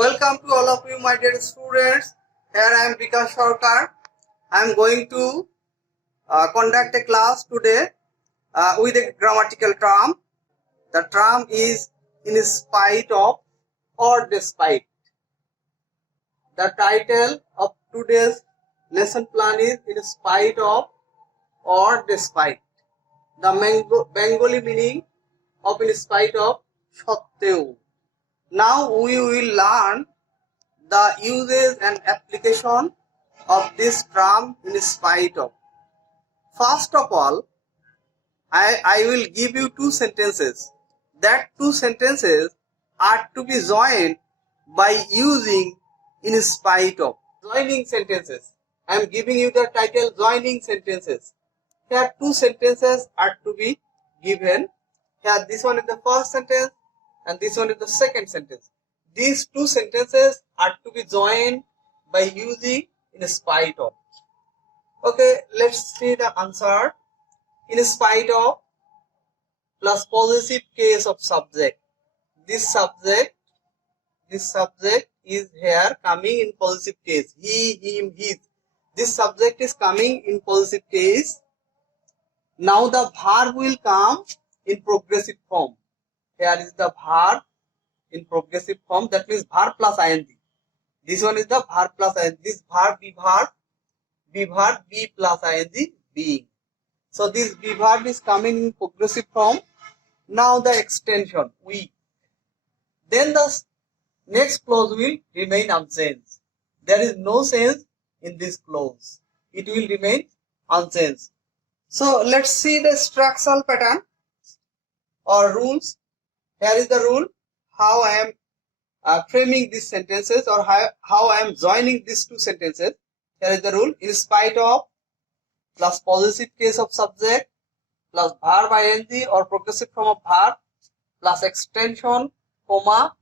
Welcome to all of you, my dear students. Here I am Bikash Sarkar. I am going to conduct a class today with a grammatical term. The term is in spite of or despite. The title of today's lesson plan is in spite of or despite. The Bengali meaning of in spite of সত্ত্বেও. Now we will learn the uses and application of this term in spite of. First of all, I will give you two sentences. That two sentences are to be joined by using in spite of. Joining sentences. I am giving you the title joining sentences. Here two sentences are to be given. Here this one is the first sentence and this one is the second sentence. These two sentences are to be joined by using in spite of. Okay, let's see the answer. In spite of plus possessive case of subject. This subject is here coming in possessive case. He, him, his. This subject is coming in possessive case. Now the verb will come in progressive form. Here is the verb in progressive form. That means verb plus ing. This one is the verb plus ing. This verb, be plus ing, being. So this be verb is coming in progressive form. Now the extension, we. Then the next clause will remain unchanged. There is no change in this clause. It will remain unchanged. So let's see the structural pattern or rules. Here is the rule, how I am framing these sentences or how I am joining these two sentences. Here is the rule, in spite of plus possessive case of subject plus verb ing or progressive form of verb plus extension, comma,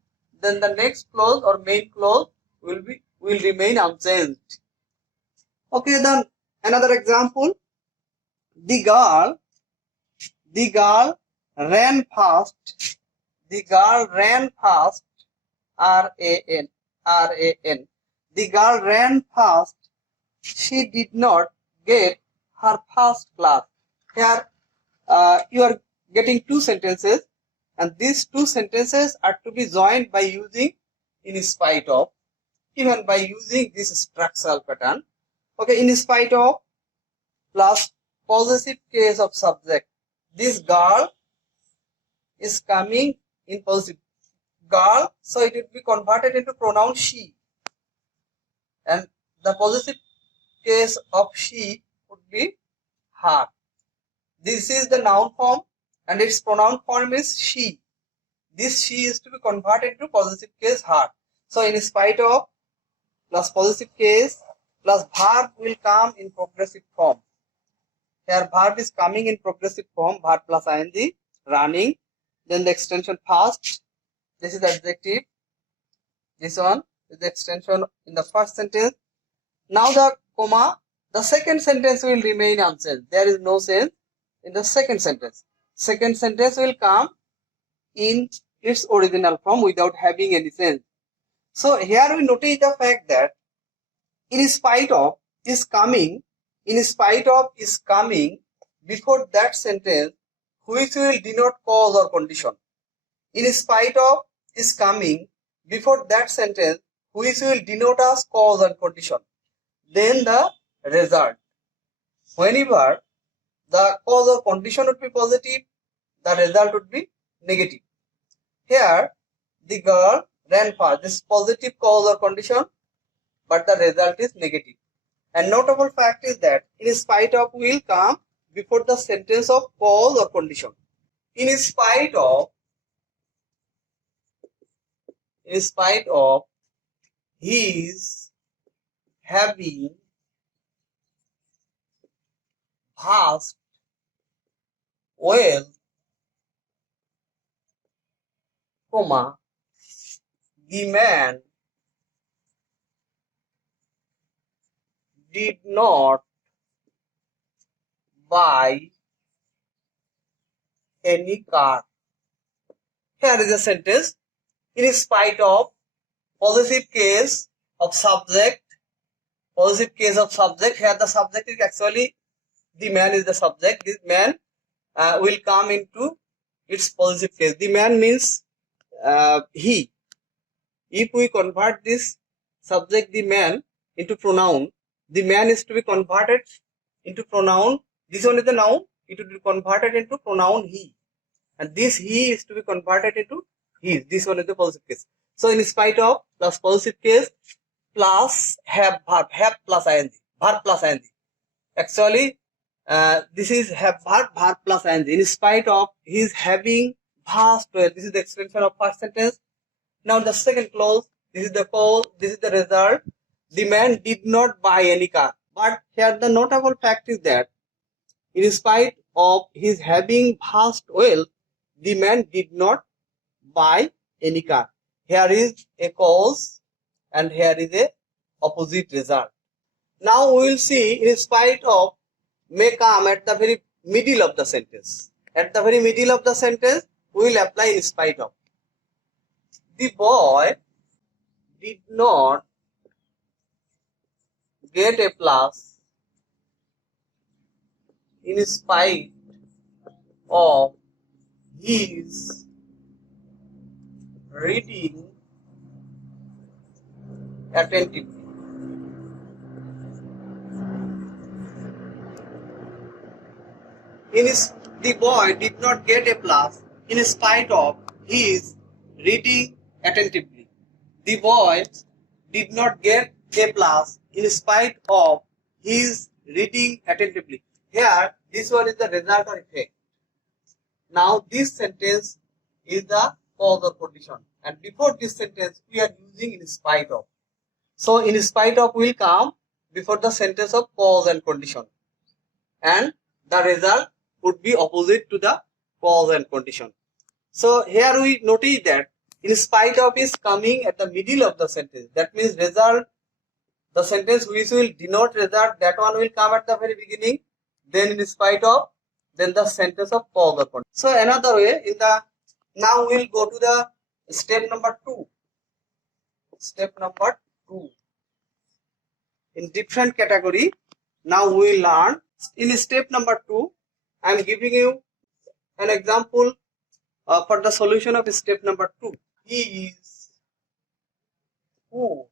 then the next clause or main clause will remain unchanged. Okay, then another example. The girl ran fast. The girl ran fast. R-A-N. The girl ran fast. She did not get her first class. Here you are getting two sentences, and these two sentences are to be joined by using in spite of, even by using this structural pattern. Okay, in spite of plus possessive case of subject. This girl is coming in possessive. Girl, so it will be converted into pronoun she. And the possessive case of she would be her. This is the noun form and its pronoun form is she. This she is to be converted into possessive case her. So in spite of plus possessive case plus verb will come in progressive form. Here verb is coming in progressive form, verb plus ing, running. Then the extension fast. This is the adjective. This one is the extension in the first sentence. Now the comma, the second sentence will remain unchanged. There is no change in the second sentence. Second sentence will come in its original form without having any change. So here we notice the fact that in spite of is coming before that sentence which will denote cause or condition. In spite of is coming before that sentence which will denote as cause and condition. Then the result. Whenever the cause or condition would be positive, the result would be negative. Here, the girl ran fast. This is positive cause or condition, but the result is negative. And notable fact is that in spite of will come before the sentence of cause or condition. In spite of his having vast wealth, comma, the man did not buy any car. Here is a sentence. In spite of possessive case of subject. Possessive case of subject. Here the subject is actually the man is the subject. This man will come into its possessive case. The man means he. If we convert this subject, the man, into pronoun, the man is to be converted into pronoun. This one is the noun. It will be converted into pronoun he. And this he is to be converted into his. This one is the possessive case. So in spite of plus possessive case plus have plus ing. Verb plus ing. Actually, this is have verb plus ing. In spite of his having vast wealth. This is the extension of first sentence. Now the second clause, this is the cause, this is the result. The man did not buy any car. But here the notable fact is that in spite of his having vast wealth, the man did not buy any car. Here is a cause and here is a opposite result. Now we will see in spite of may come at the very middle of the sentence. At the very middle of the sentence, we will apply in spite of. The boy did not get a plus in spite of his reading attentively. The boy did not get a plus in spite of his reading attentively. The boy did not get a plus in spite of his reading attentively. Here, this one is the result or effect. Now, this sentence is the cause or condition. And before this sentence, we are using in spite of. So, in spite of will come before the sentence of cause and condition. And the result would be opposite to the cause and condition. So, here we notice that in spite of is coming at the middle of the sentence. That means result, the sentence which will denote result, that one will come at the very beginning. Then in spite of, then the sentence of cause or condition. So another way, now we will go to the step number 2. Step number 2. In different category, now we will learn. In step number 2, I am giving you an example for the solution of step number 2. He is poor.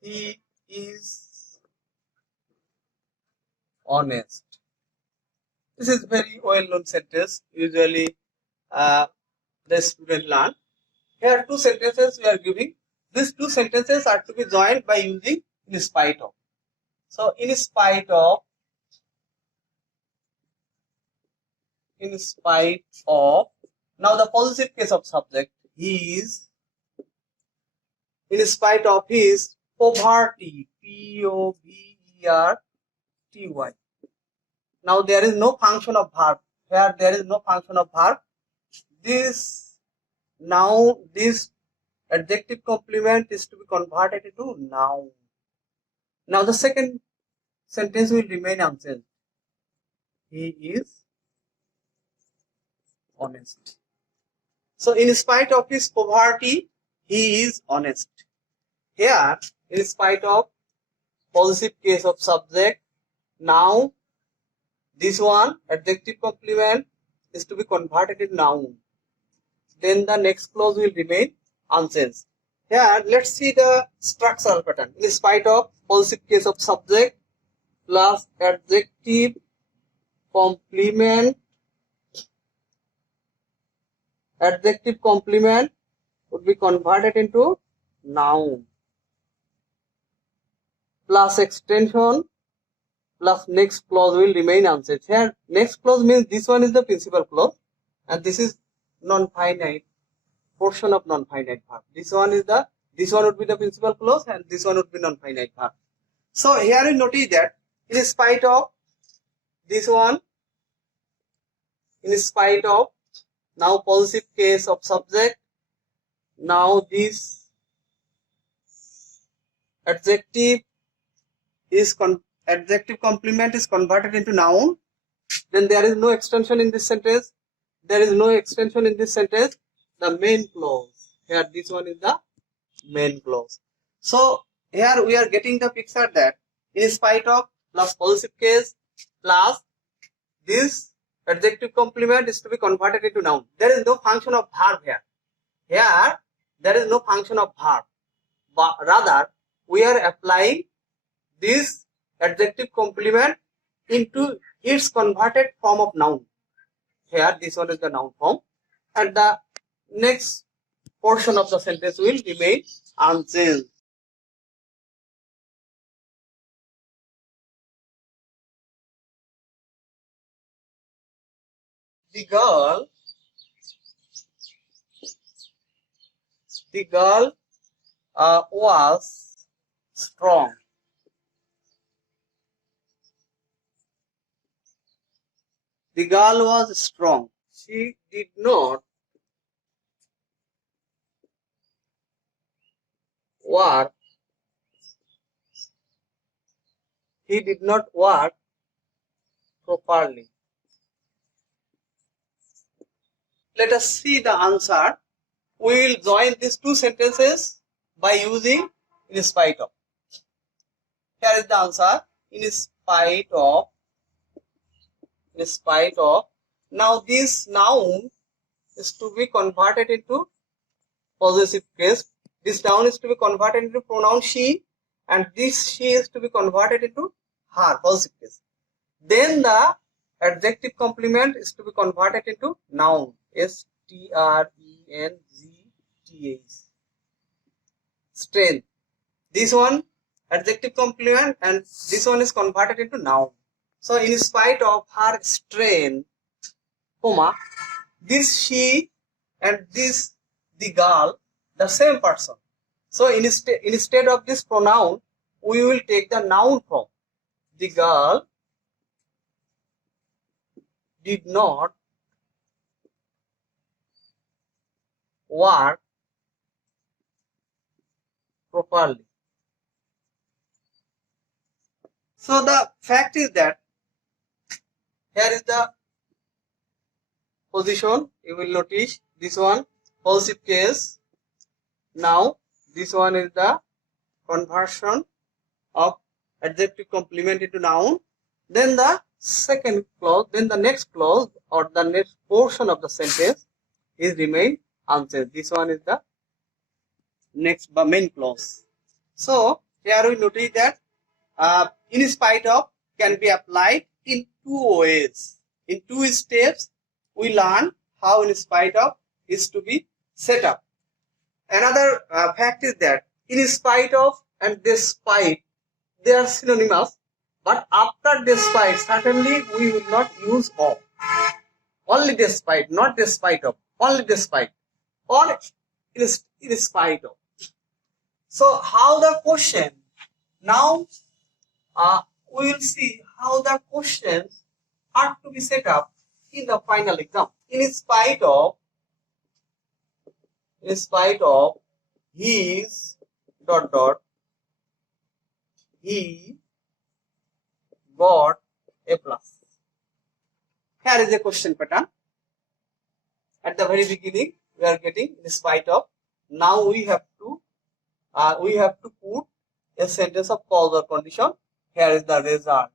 He is honest. This is very well known sentence. Usually the student learn. Here two sentences we are giving. These two sentences are to be joined by using in spite of. So in spite of, now the possessive case of subject, he is, in spite of his poverty, P-O-V-E-R-T-Y. Now there is no function of verb. Here there is no function of verb. This adjective complement is to be converted into noun. Now the second sentence will remain unchanged. He is honest. So in spite of his poverty, he is honest. Here, in spite of possessive case of subject, now this one adjective complement is to be converted into noun. Then the next clause will remain unchanged. Here, let's see the structural pattern. In spite of possessive case of subject plus adjective complement. Adjective complement would be converted into noun. Plus extension plus next clause will remain unchanged. Here, next clause means this one is the principal clause and this is non-finite portion of non-finite verb. This one would be the principal clause and this one would be non-finite verb. So here we notice that in spite of this one, in spite of, now possessive case of subject, now this adjective complement is converted into noun. Then there is no extension in this sentence. there is no extension in this sentence, the main clause. Here this one is the main clause. So here we are getting the picture that in spite of plus possessive case plus this adjective complement is to be converted into noun. There is no function of verb here. Here there is no function of verb, but rather we are applying this adjective complement into its converted form of noun. Here this one is the noun form, and the next portion of the sentence will remain unchanged. The girl was strong. The girl was strong. She did not work. He did not work properly. Let us see the answer. We will join these two sentences by using in spite of. Here is the answer. In spite of. In spite of. Now this noun is to be converted into possessive case. This noun is to be converted into pronoun she, and this she is to be converted into her, possessive case. Then the adjective complement is to be converted into noun, strength. Strength. This one adjective complement, and this one is converted into noun. So in spite of her strength, comma, this she and this the girl, the same person. So instead of this pronoun, we will take the noun form. The girl did not work properly. So the fact is that here is the position. You will notice this one possessive case. Now this one is the conversion of adjective complement into noun. Then the second clause, then the next clause or the next portion of the sentence is remain unchanged. This one is the next main clause. So here we notice that in spite of can be applied in two ways. In two steps, we learn how in spite of is to be set up. Another fact is that in spite of and despite, they are synonymous, but after despite, certainly we will not use of. Only despite, not despite of, only despite, or in spite of. So how the question, now we will see how the questions are to be set up in the final exam. In spite of his ... he got a plus. Here is a question pattern. At the very beginning, we are getting in spite of. Now we have to put a sentence of cause or condition. Here is the result.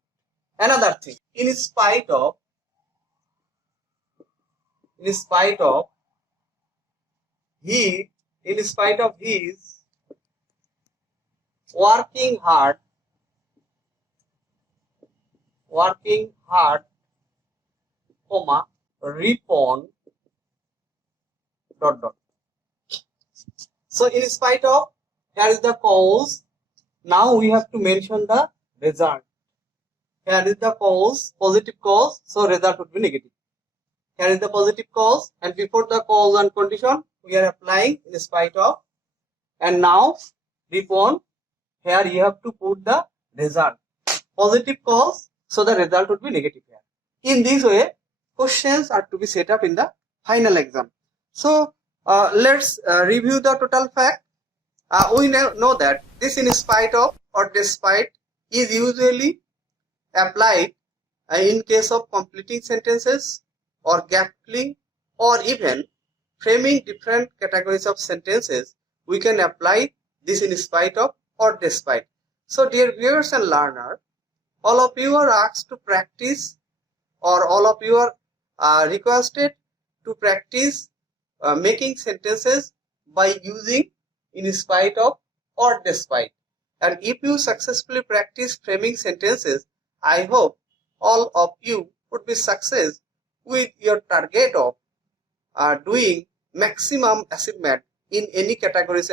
Another thing, in spite of his working hard, comma, repon ... So in spite of, here is the cause. Now we have to mention the result. Here is the cause, positive cause, so result would be negative. Here is the positive cause, and before the cause and condition, we are applying in spite of. And now, repon, here you have to put the result. Positive cause, so the result would be negative here. In this way, questions are to be set up in the final exam. So, let's review the total fact. We know that this in spite of or despite is usually applied in case of completing sentences or gap filling or even framing different categories of sentences, we can apply this in spite of or despite. So dear viewers and learner, all of you are asked to practice, or all of you are requested to practice making sentences by using in spite of or despite. And if you successfully practice framing sentences, I hope all of you would be success with your target of doing maximum achievement in any categories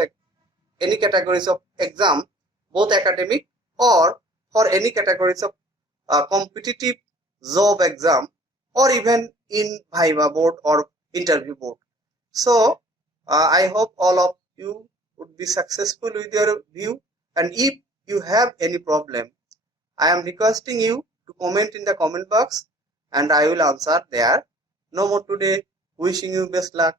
of exam, both academic or for any categories of competitive job exam, or even in Viva board or interview board. So I hope all of you would be successful with your view, and if you have any problem, I am requesting you to comment in the comment box and I will answer there. No more today. Wishing you best luck.